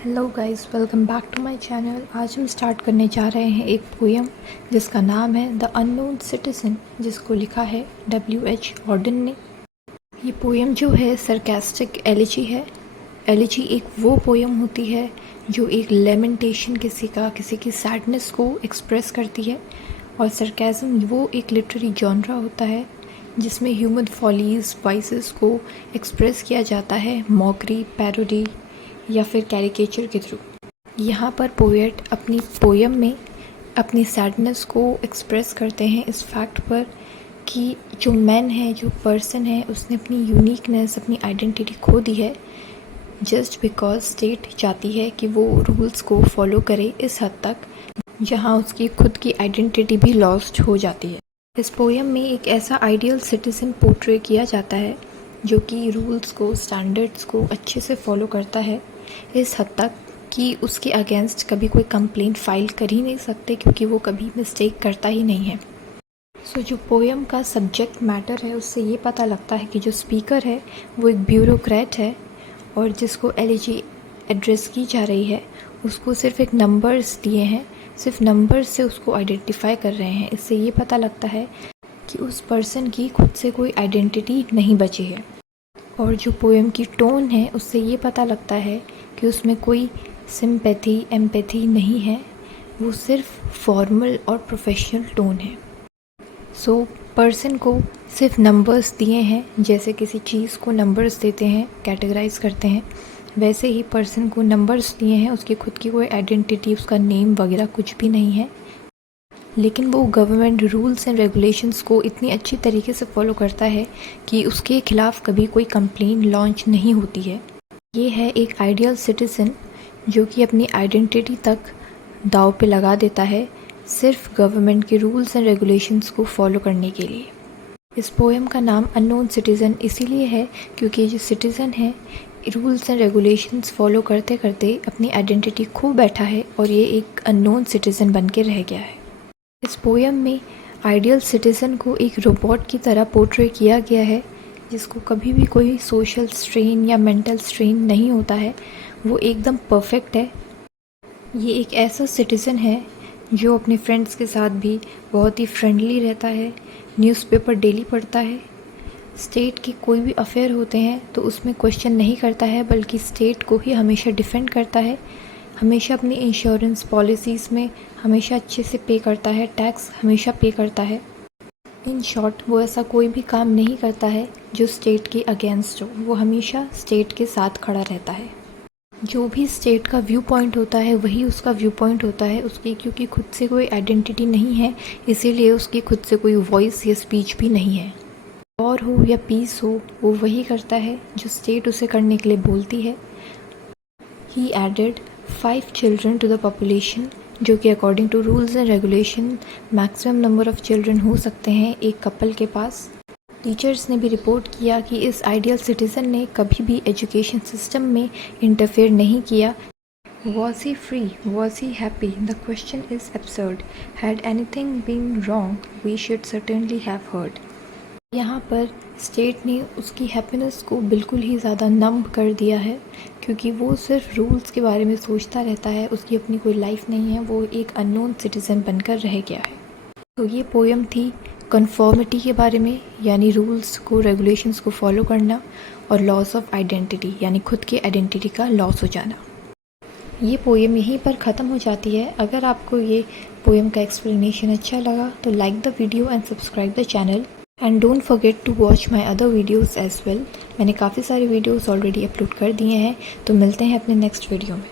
Hello guys, welcome back to my channel. आज हम start करने जा रहे हैं एक पोएम जिसका नाम है द अननोन सिटीजन, जिसको लिखा है W.H. ऑर्डन ने। ये पोएम जो है सरकास्टिक एलिजी है। एलिजी एक वो पोएम होती है जो एक लेमेंटेशन किसी की सैडनेस को एक्सप्रेस करती है, और सरकाज़म वो एक लिटरेरी जॉनरा होता है जिसमें ह्यूमन फॉलीज वाइसेस को एक्सप्रेस किया जाता है मॉकरी, पैरोडी या फिर कैरिकेचर के थ्रू। यहाँ पर पोएट अपनी पोएम में अपनी सैडनेस को एक्सप्रेस करते हैं इस फैक्ट पर कि जो मैन है, जो पर्सन है, उसने अपनी यूनिकनेस, अपनी आइडेंटिटी खो दी है जस्ट बिकॉज स्टेट चाहती है कि वो रूल्स को फॉलो करे इस हद तक जहाँ उसकी खुद की आइडेंटिटी भी लॉस्ट हो जाती है। इस पोएम में एक ऐसा आइडियल सिटीजन पोर्ट्रे किया जाता है जो कि रूल्स को, स्टैंडर्ड्स को अच्छे से फॉलो करता है इस हद तक कि उसके अगेंस्ट कभी कोई कंप्लेंट फाइल कर ही नहीं सकते, क्योंकि वो कभी मिस्टेक करता ही नहीं है। सो जो पोएम का सब्जेक्ट मैटर है उससे ये पता लगता है कि जो स्पीकर है वो एक ब्यूरोक्रेट है, और जिसको एलिजी एड्रेस की जा रही है उसको सिर्फ एक नंबर्स दिए हैं, सिर्फ नंबर्स से उसको आइडेंटिफाई कर रहे हैं। इससे ये पता लगता है कि उस पर्सन की खुद से कोई आइडेंटिटी नहीं बची है। और जो पोएम की टोन है उससे ये पता लगता है कि उसमें कोई सिंपैथी, एम्पैथी नहीं है, वो सिर्फ फॉर्मल और प्रोफेशनल टोन है। सो पर्सन को सिर्फ नंबर्स दिए हैं, जैसे किसी चीज़ को नंबर्स देते हैं, कैटेगराइज करते हैं, वैसे ही पर्सन को नंबर्स दिए हैं। उसकी खुद की कोई आइडेंटिटी, उसका नेम वगैरह कुछ भी नहीं है, लेकिन वो गवर्नमेंट रूल्स एंड रेगुलेशंस को इतनी अच्छी तरीके से फॉलो करता है कि उसके खिलाफ़ कभी कोई कंप्लेंट लॉन्च नहीं होती है। ये है एक आइडियल सिटीज़न जो कि अपनी आइडेंटिटी तक दांव पे लगा देता है सिर्फ गवर्नमेंट के रूल्स एंड रेगुलेशंस को फॉलो करने के लिए। इस पोएम का नाम अननोन सिटीज़न इसीलिए है क्योंकि जो सिटीज़न है रूल्स एंड रेगुलेशंस फॉलो करते करते अपनी आइडेंटिटी खो बैठा है और ये एक अननोन सिटीज़न बन के रह गया है। इस पोएम में आइडियल सिटीज़न को एक रोबोट की तरह पोर्ट्रे किया गया है जिसको कभी भी कोई सोशल स्ट्रेन या मेंटल स्ट्रेन नहीं होता है, वो एकदम परफेक्ट है। ये एक ऐसा सिटीज़न है जो अपने फ्रेंड्स के साथ भी बहुत ही फ्रेंडली रहता है, न्यूज़पेपर डेली पढ़ता है, स्टेट के कोई भी अफेयर होते हैं तो उसमें क्वेश्चन नहीं करता है बल्कि स्टेट को ही हमेशा डिफेंड करता है, हमेशा अपनी इंश्योरेंस पॉलिसीज़ में हमेशा अच्छे से पे करता है, टैक्स हमेशा पे करता है। इन शॉर्ट वो ऐसा कोई भी काम नहीं करता है जो स्टेट के अगेंस्ट हो, वो हमेशा स्टेट के साथ खड़ा रहता है। जो भी स्टेट का व्यू पॉइंट होता है वही उसका व्यू पॉइंट होता है उसकी, क्योंकि खुद से कोई आइडेंटिटी नहीं है, इसीलिए उसकी खुद से कोई वॉइस या स्पीच भी नहीं है। वॉर हो या पीस हो, वो वही करता है जो स्टेट उसे करने के लिए बोलती है। He added 5 children to the population, जो कि according to rules and regulation maximum number of children हो सकते हैं एक कपल के पास। टीचर्स ने भी रिपोर्ट किया कि इस आइडियल सिटीज़न ने कभी भी एजुकेशन सिस्टम में इंटरफेयर नहीं किया। Was he free? Was he happy? The question is absurd. Had anything been wrong we should certainly have heard. यहाँ पर स्टेट ने उसकी हैप्पीनेस को बिल्कुल ही ज़्यादा नम कर दिया है, क्योंकि वो सिर्फ रूल्स के बारे में सोचता रहता है, उसकी अपनी कोई लाइफ नहीं है, वो एक अननोन सिटीज़न बनकर रह गया है। तो ये पोएम थी कन्फॉर्मिटी के बारे में, यानी रूल्स को, रेगुलेशंस को फॉलो करना, और लॉस ऑफ आइडेंटिटी यानी खुद की आइडेंटिटी का लॉस हो जाना। ये पोएम यहीं पर ख़त्म हो जाती है। अगर आपको ये पोएम का एक्सप्लेनेशन अच्छा लगा तो like the video and subscribe the channel, and don't forget to watch my other videos as well. मैंने काफ़ी सारे वीडियोज़ ऑलरेडी अपलोड कर दिए हैं, तो मिलते हैं अपने नेक्स्ट वीडियो में।